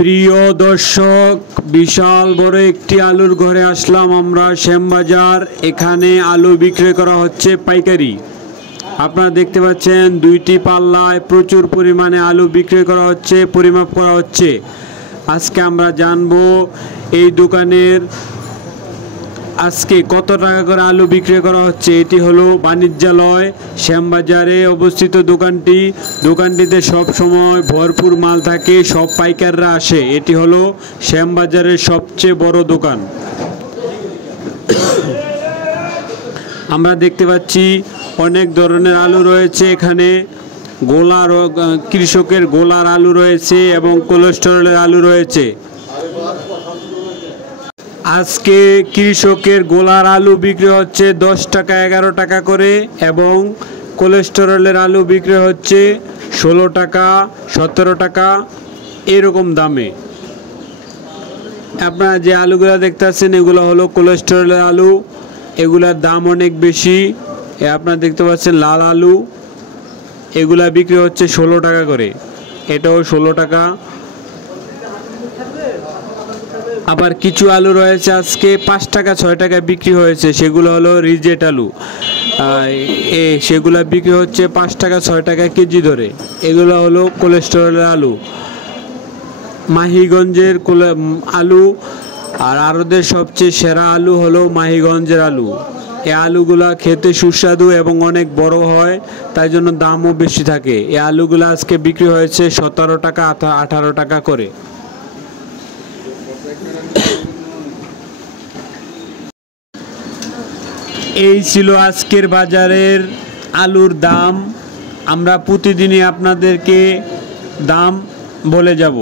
প্রিয় দর্শক, বিশাল বড় একটি আলুর ঘরে আসলাম আমরা শ্যামবাজার। এখানে আলু বিক্রি করা হচ্ছে পাইকারি। আপনারা দেখতে পাচ্ছেন দুইটি পাল্লায় প্রচুর পরিমাণে আলু বিক্রি করা হচ্ছে, পরিমাপ করা হচ্ছে। আজকে আমরা জানবো এই দোকানের আজকে কত টাকা করে আলু বিক্রি করা হচ্ছে। এটি হলো বাণিজ্যালয়, শ্যামবাজারে অবস্থিত দোকানটিতে সব সময় ভরপুর মাল থাকে, সব পাইকাররা আসে। এটি হলো শ্যামবাজারের সবচেয়ে বড় দোকান। আমরা দেখতে পাচ্ছি অনেক ধরনের আলু রয়েছে এখানে। কৃষকের গোলার আলু রয়েছে এবং কোলেস্টেরলের আলু রয়েছে। আজকে কৃষকের গোলার আলু বিক্রি হচ্ছে 10 টাকা 11 টাকা করে এবং কোলেস্টেরলের আলু বিক্রি হচ্ছে 16 টাকা 17 টাকা এরকম দামে। আপনারা যে আলুগুলো দেখতে পাচ্ছেন এগুলো হলো কোলেস্টেরলের আলু, এগুলার দাম অনেক বেশি। আপনারা দেখতে পাচ্ছেন লাল আলু, এগুলা বিক্রি হচ্ছে 16 টাকা করে, এটাও 16 টাকা। আবার কিছু আলু রয়েছে আজকে 5 টাকা 6 টাকা বিক্রি হয়েছে, সেগুলো হলো রিজেট আলু। সেগুলো বিক্রি হচ্ছে 5 টাকা 6 টাকা কেজি ধরে। এগুলো হলো কোলেস্টেরলের আলু, মাহিগঞ্জের আলু। আর আরদের সবচেয়ে সেরা আলু হলো মাহিগঞ্জের আলু। এই আলুগুলা খেতে সুস্বাদু এবং অনেক বড় হয়, তাই জন্য দামও বেশি থাকে। এই আলুগুলো আজকে বিক্রি হয়েছে 17 টাকা 18 টাকা করে। এই ছিল আজকের বাজারের আলুর দাম। আমরা প্রতিদিনই আপনাদেরকে দাম বলে যাব।